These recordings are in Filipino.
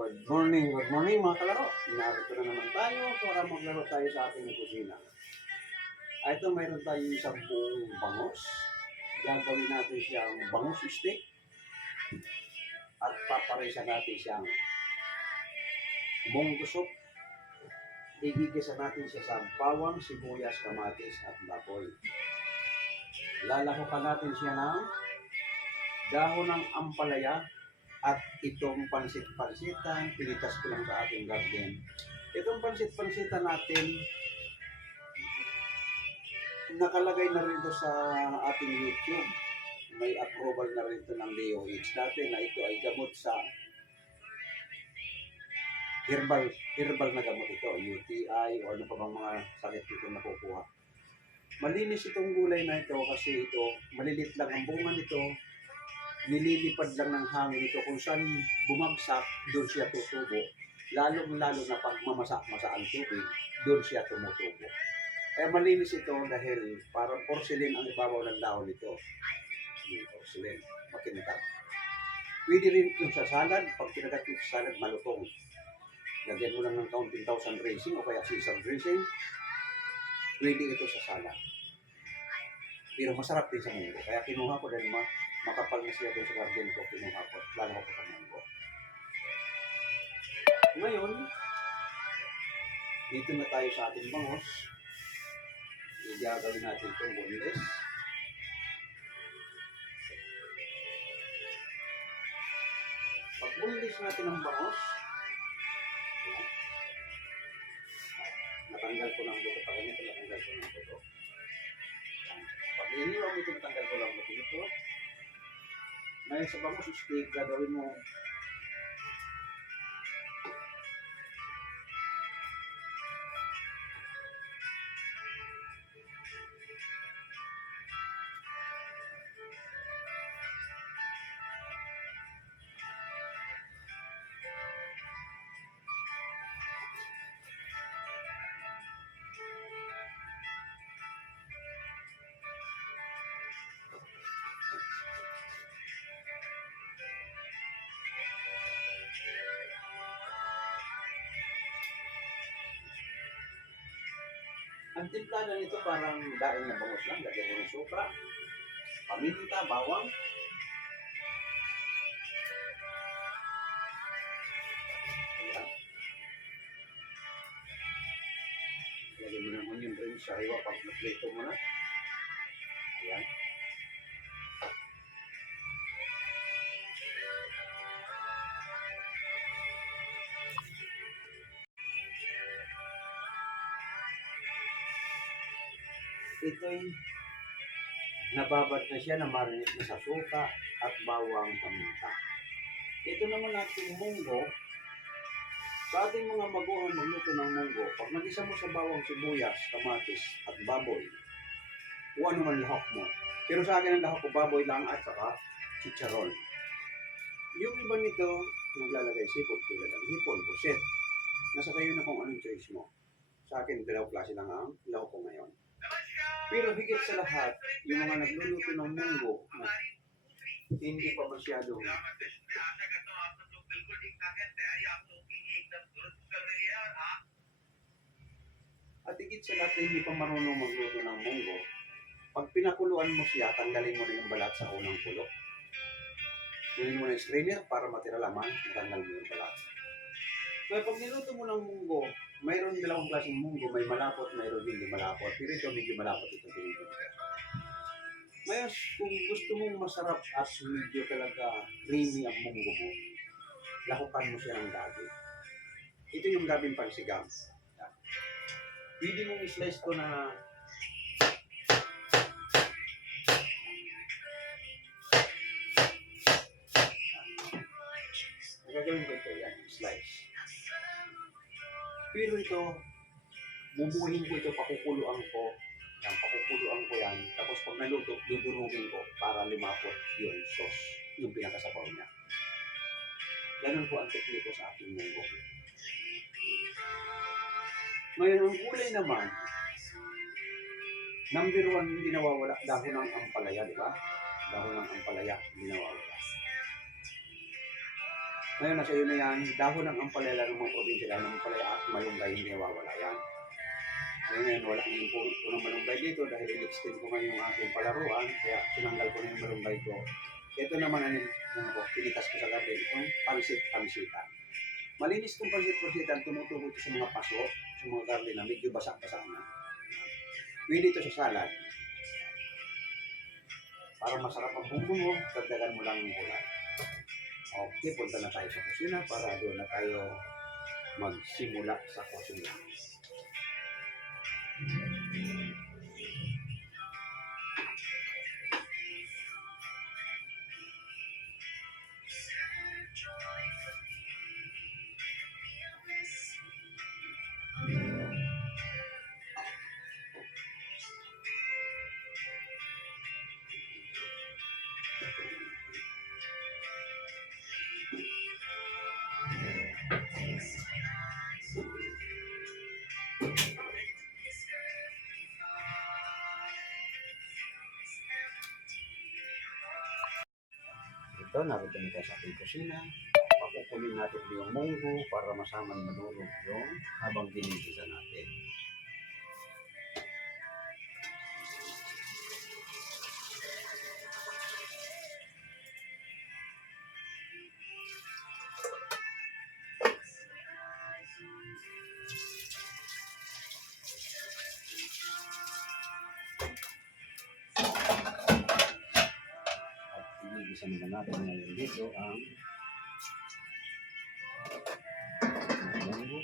good morning mga kalaro. Narito na naman tayo para maglaro tayo sa ating kusina. Ito mayroon tayo isang buong bangus. Gagawin natin siyang bangus steak. At paparisa natin siyang munggo soup. Igigisa natin siya sa bawang, sibuyas, kamatis at baboy. Lalahukan natin siya ng dahon ng ampalaya. At itong pansit-pansitan, pinitas ko lang sa ating garden. Itong pansit-pansitan natin, nakalagay na rin ito sa ating YouTube. May approval na rin ito ng DOH dati na ito ay gamot sa herbal na gamot ito, UTI o ano pa bang mga sakit ito nakukuha. Malinis itong gulay na ito kasi ito, malilit lang ang bunga nito. Nililipad lang ng hangin ito kung saan bumagsak, doon siya tutubo. Lalong-lalo na pag mamasa-masa ang tubig, doon siya tumutubo. Kaya malinis ito dahil parang porcelain ang ibabaw ng dahon nito. Porcelain, makinita. Pwede rin ito sa salad, pag kinagat ito sa salad, malutong. Lagyan mo lang ng kaunting thousand dressing o kaya Caesar dressing. Pwede ito sa salad. Pero masarap din sa munggo. Kaya kinuha ko dahil makapal na siya doon sa garden ko, kinuha ko, lalo ko sa munggo. Ngayon, dito na tayo sa ating bangus. Gagawin natin itong boneless. Pag boneless natin ang bangus, natanggal ko ng buto pa ganito, natanggal ko ng buto. Pag iniwan ito, natanggal ko lang buto ito. Ngayon sa bangus steak, gagawin mo ang timpla na nito parang daing na bangus lang. Lagyan mo ng suka, paminta, bawang. Ayan. Lagyan mo ng onion rings sa hiwa pag na-plato mo na. Ayan. Ito'y nababad na siya na marinate na sa suka at bawang paminta. Ito naman ating munggo. Sa ating mga magulang magluto ng munggo, pag nagisa mo sa bawang, sibuyas, kamatis at baboy, o ano man lahok mo. Pero sa akin ang lahok ko baboy lang at saka chicharon. Yung iba nito, naglalagay sipot, tulad ng hipon, puset. Nasa kayo na kung anong choice mo. Sa akin, dalawang klase lang ang lahok ko ngayon. Pero higit sa lahat, yung mga nagluluto ng munggo na hindi pa masyado at higit sa lahat na hindi pa marunong magluto ng munggo, pag pinakuluan mo siya, tanggalin mo na yung balat sa unang kulo. Kunin mo na yung strainer para matira laman, tanggal mo yung balat. Kaya pag niluto mo ng munggo, mayroon dalawang klaseng munggo, may malapot, mayroon hindi malapot. Pero ito medyo malapot ito. Ngayon, kung gusto mong masarap at medyo talaga creamy ang munggo mo, lahukan mo siya ng gabi. Ito yung gabing pansigam. Pwede mong i-slice ko na gagawin ko ito, yan, slice. Pero ito, bubuhin ko ito, pakukuluan ko. Yan, pakukuluan ko yan. Tapos pag naluto, dudurugin ko para lumapot yung sauce, yung pinakasabaw niya. Ganun po ang tekniko sa ating munggo. Ngayon, ang gulay naman, number 1, hindi nawawala, dahon ng ampalaya, di ba? Dahon ng ampalaya, hindi nawawala. Ngayon, nasa iyo na yan, dahon ng ampalaya ng mga probinsya, dahon ng ampalaya at malunggay, hindi nawawala yan. Ngayon, wala na yung puno ng malunggay dito dahil in-extend ko ngayon yung aking palaruan, kaya tinanggal ko na yung malunggay ko. Ito naman ano ko, pinitas ko sa gabi, itong pansit-pansitan. Malinis kong pansit-pansitan, tumutubo ito sa mga paso, sa mga garden na medyo basa-basa na. Pwede ito sa salad. Para masarap ang bumbong mo, dagdagan mo lang ng gulay. Okay, punta na tayo sa kusina para doon na tayo magsimula sa kusina. Ito, narito na tayo sa ating kusina. Pakukunin natin yung munggo para masama madurog yung habang ginigisa natin. Ginigisa naman natin ngayon dito ang munggo.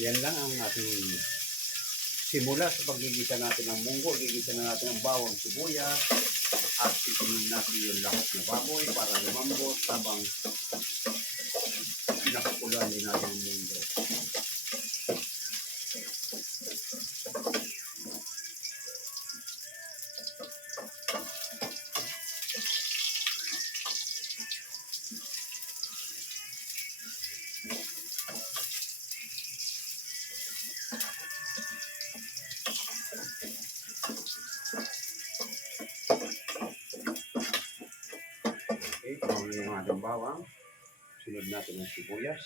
Ayan lang ang ating simula sa paggigisa natin ng munggo. Gigisa na natin ang bawang sibuyas at itunin natin yung lahat na baboy para lumambot habang pinakakulan din natin ang munggo. Okay, kung yung ating bawang, sunod natin ang sibuyas.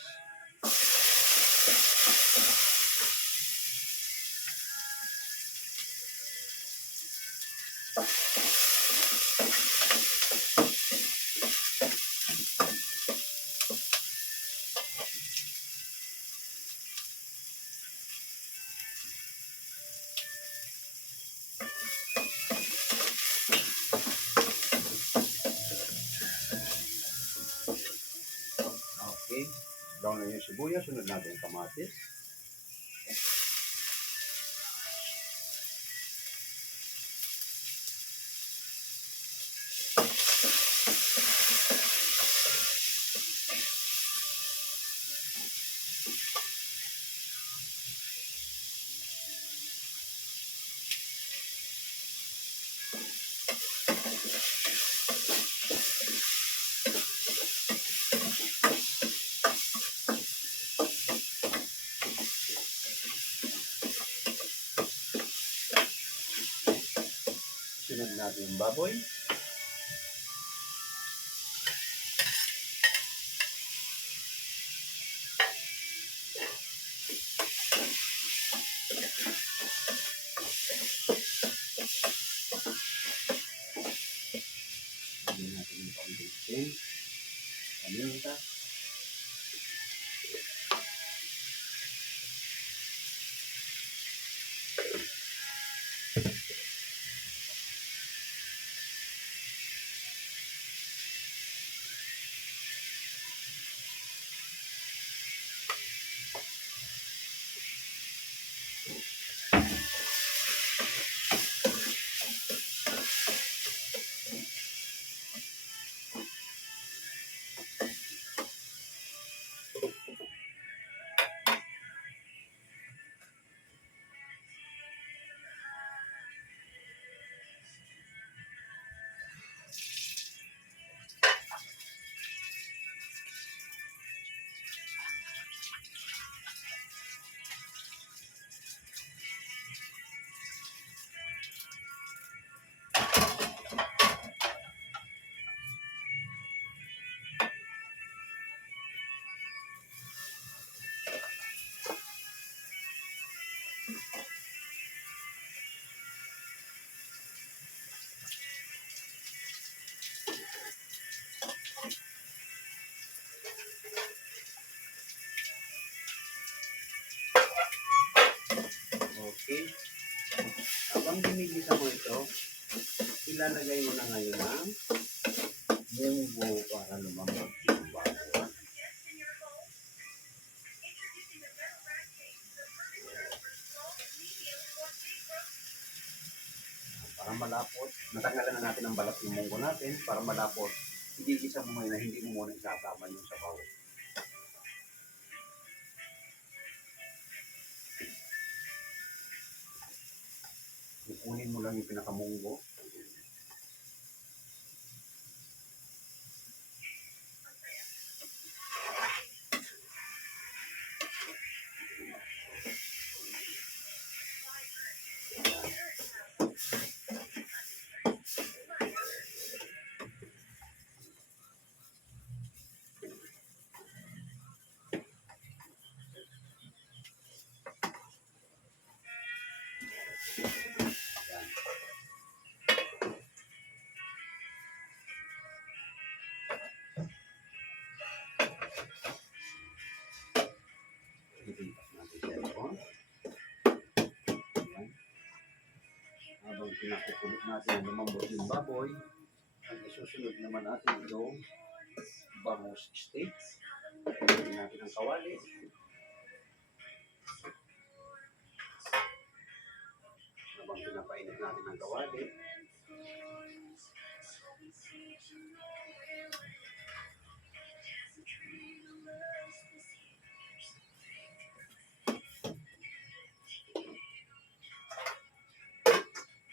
Okay, brown na yung sibuyas, sunod natin ang kamatis. Sunod natin yung baboy. pambitin. Paminta. Okay. Habang ginigisa mo ito, ilalagay mo na ngayon ang munggo para lumambot yung baboy. Para malapot, natanggalan na natin ang balat ng munggo natin para malapot. Igigisa mo ngayon na hindi mo muna isasama yung sabaw. Kukunin mo lang yung pinakamunggo. Itintas natin siya ito. Ayan. Habang pinakukulot natin ang lumambot yung baboy, ang isusunod naman natin yung bangus steak. Pagkain natin ang kawali. Habang pinapainit natin ang kawali,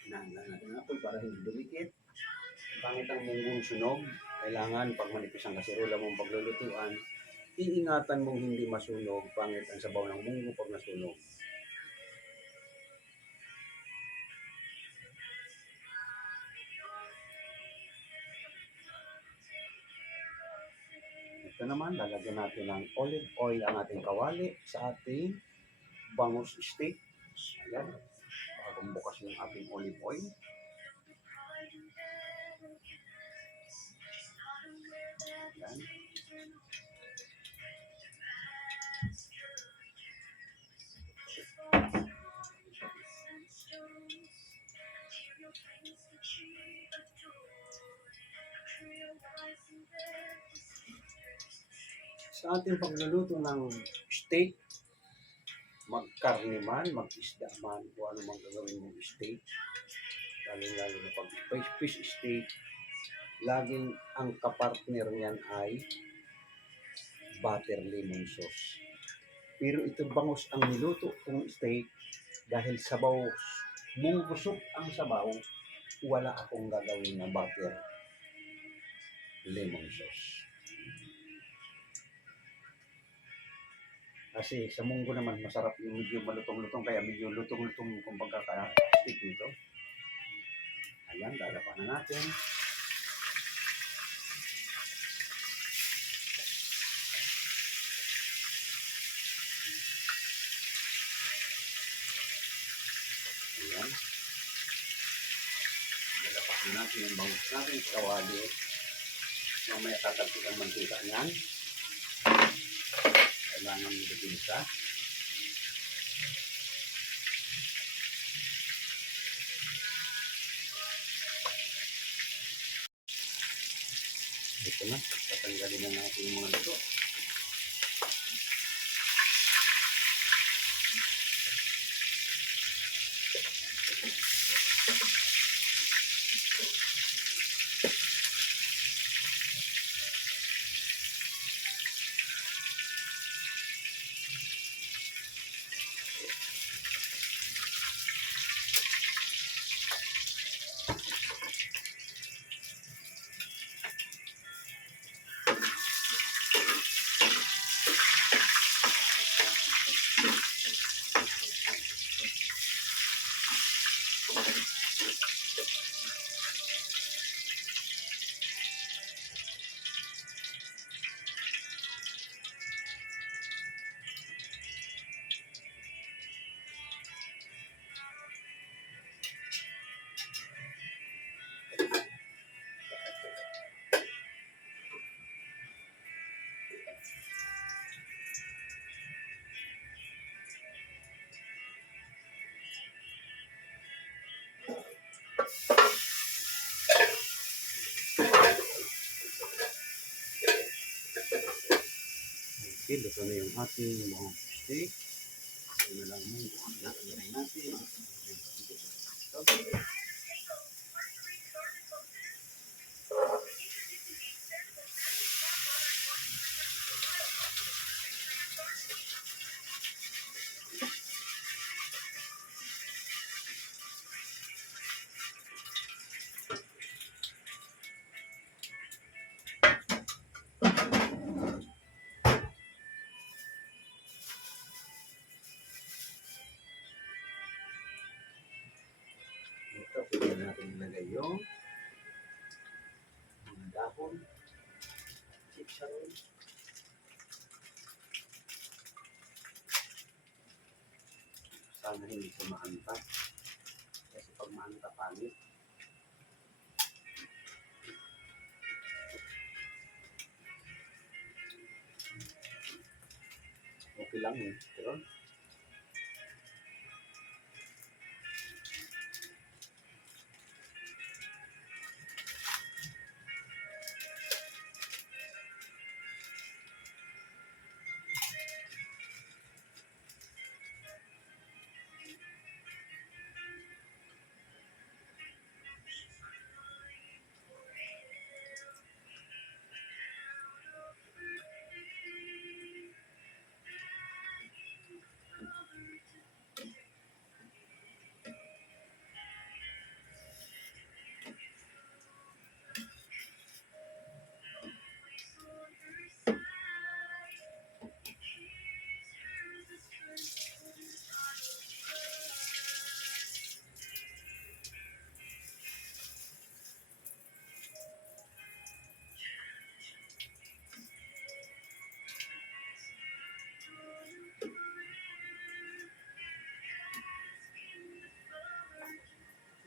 hinahanda natin ang apoy para hindi dumikit. Pangit ang munggong sunog. Kailangan pag manipis ang kasirola mong paglulutuan, iingatan mong hindi masunog. Pangit ang sabaw ng munggo pag nasunog. Ito naman, lalagyan natin ng olive oil ang ating kawali sa ating bangus steak. Ayan. Bagong bukas yung ating olive oil. Ayan. Sa ating pagluluto ng steak, magkarne man, mag-isda man, kung ano mang gagawin mong steak, lalo na pag fish steak, laging ang kapartner niyan ay butter lemon sauce. Pero ito bangus ang niluto kong steak dahil sabaw, munggo soup ang sabaw, wala akong gagawin na butter lemon sauce. Kasi sa munggo naman masarap yung medyo malutong-lutong, kaya medyo lutong-lutong kung pagkaka-steak nito. Ayan, lalapan na natin. Ayan. Lalapan na natin yung bangus natin sa kawali. Mamaya tatagpig ang mantika niyan. Kailangan nilagyan siya. Ito na. Tatanggalin na natin yung mga luto. Okay, luto na yung ating mga steak. Ito na lang muna. Ilagay natin. Ito, pwede natin ilagay yung mga dahon. Chicharon. Sana hindi ito maanta. Kasi pag maanta, pangit. Okay lang eh. Pero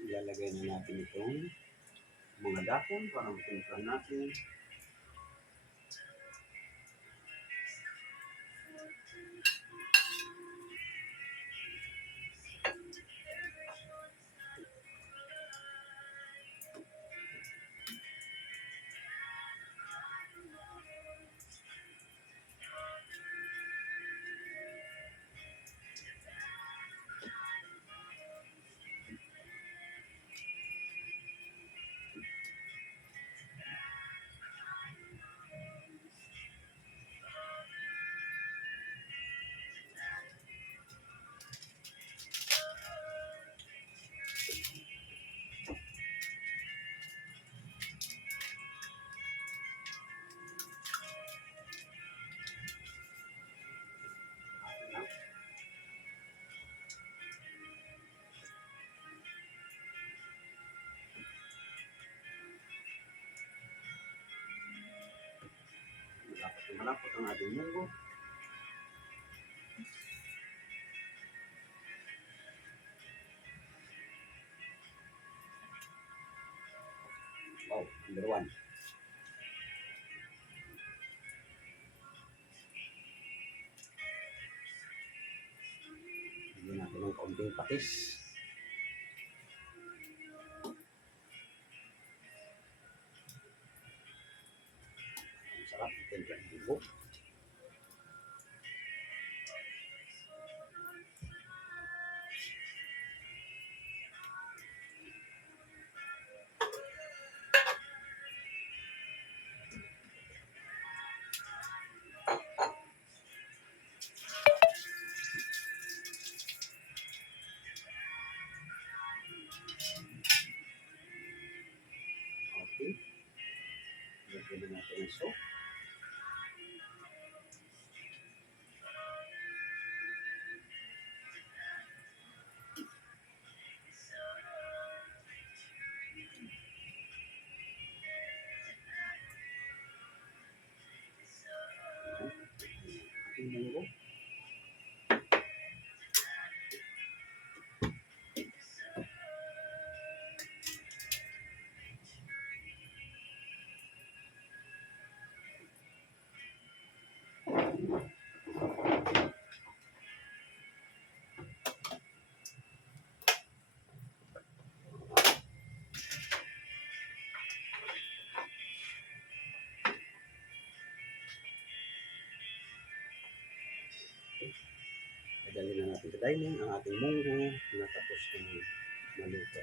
ilalagay na natin itong mga dahon para matimplan natin. Dapat malapot ang ating munggo. Wow, number 1. konting patis. Ang sarap ng tempeh buko. Okay. Lagyan na natin ang soup. Ating munggo. Dadalhin na natin sa dining ang ating munggo na tapos na maluto.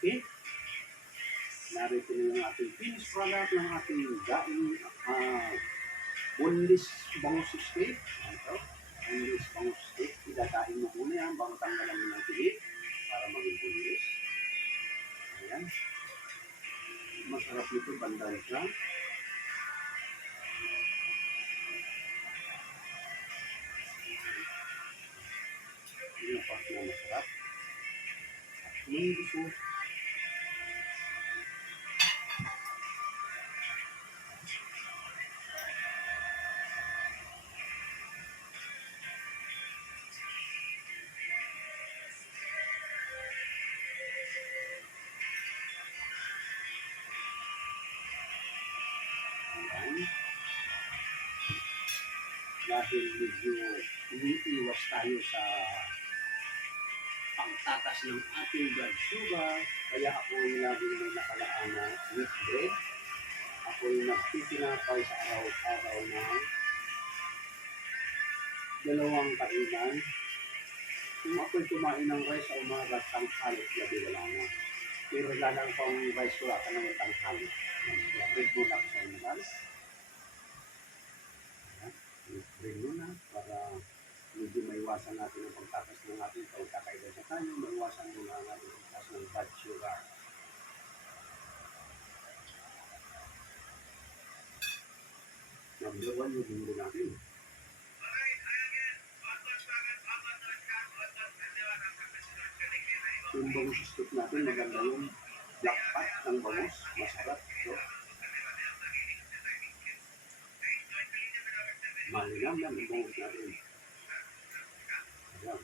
Okay. Narito na yung ating finished product ng ating daing boneless bangus steak. Ito, boneless bangus steak. Idadaing mo muna yan bago tanggalan mo ng tinik para maging boneless. Ayan. Masarap nito, bandan siya. Yun ang part na masarap. At yung gusto, dahil medyo umiiwas tayo sa pagtatas ng ating blood sugar, kaya ako yung laging may nakalaan na wheat bread. Ako yung nagtitinapay sa araw-araw ng 2 kainan. Kung ako'y kumain ng rice sa umaga, tanghali, gabi wala na. Pero lalang ko ang rice ko at ng tanghali. Bread mo lang sa umaga. Bread muna para medyo maiwasan natin ang pagtatas ng ating pagkakaida sa tayo, maiwasan muna ang ating pagtatas ng blood sugar. Number 1 yung bumbo natin. Yung bangus steak natin, maganda yung black fat ng bangus, masarap ito. Malinam yan ang bangus natin. Ayan.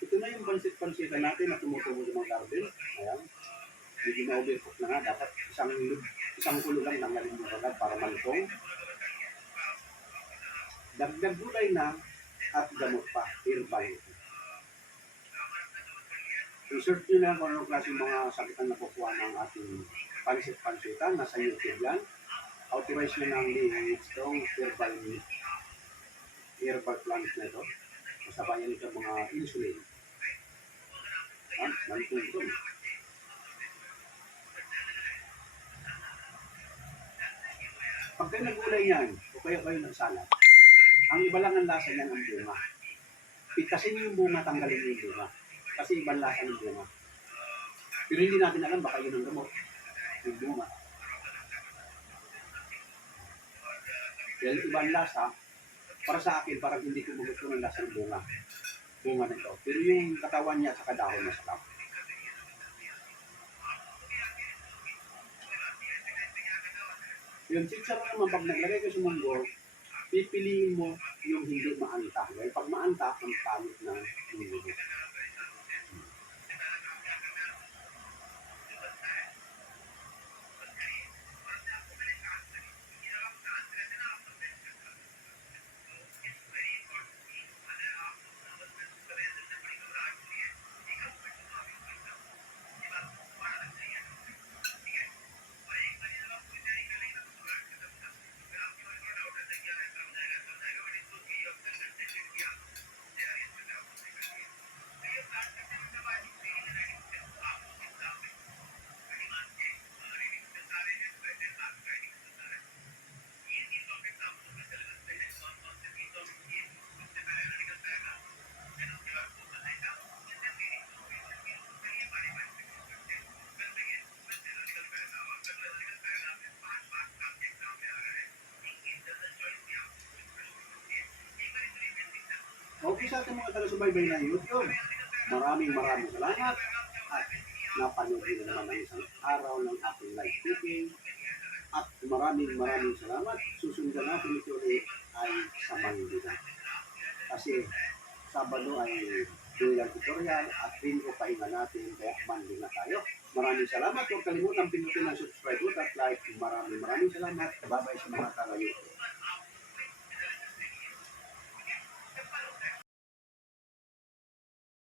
Ito na yung pansit-pansitan natin na tumutubo sa mga garden. Ayan. Hindi na-overcook na nga. Dapat isang kulo lang nangalin mo agad para malutong. Dagdag gulay na at gamot pa. Herbal. Research nyo na kung anong klaseng mga sakit ang nakukuha ng ating pansit-pansitan. Nasa YouTube yan. Authorize na ng itong herbal plant na ito. Masabayan ito mga insulin. Nalutong ito. Pag kayo nagulay yan, o kaya kayo nagsalat, ang iba lang ang lasa niyan ang bunga. Pitasin niyo yung bunga, tanggalin niyo yung bunga. Kasi ibang lasa ng bunga. Pero hindi natin alam, baka yun ang gamot. Yung bunga. Dahil ibang lasa, para sa akin, parang hindi ko gusto ng lasa ng bunga. Bunga nito. Pero yung katawan niya at saka dahon masarap. Yung chicharon naman, pag naglagay ko sa munggo, pipiliin mo yung hindi maanta. Dahil pag maanta, ang pangit na luluto. Okay sa ating mga taga-subaybay na YouTube. Maraming salamat at napanood na naman ang isang araw ng ating live cooking. At maraming salamat. Susundan natin ito ulit ay sa Manila. Kasi Sabado ay dulang tutorial at Linggo pahinga natin kaya Monday na tayo. Maraming salamat. Huwag kalimutan pindutin ang subscribe at like. Maraming salamat. Bye-bye sa mga taga-YouTube.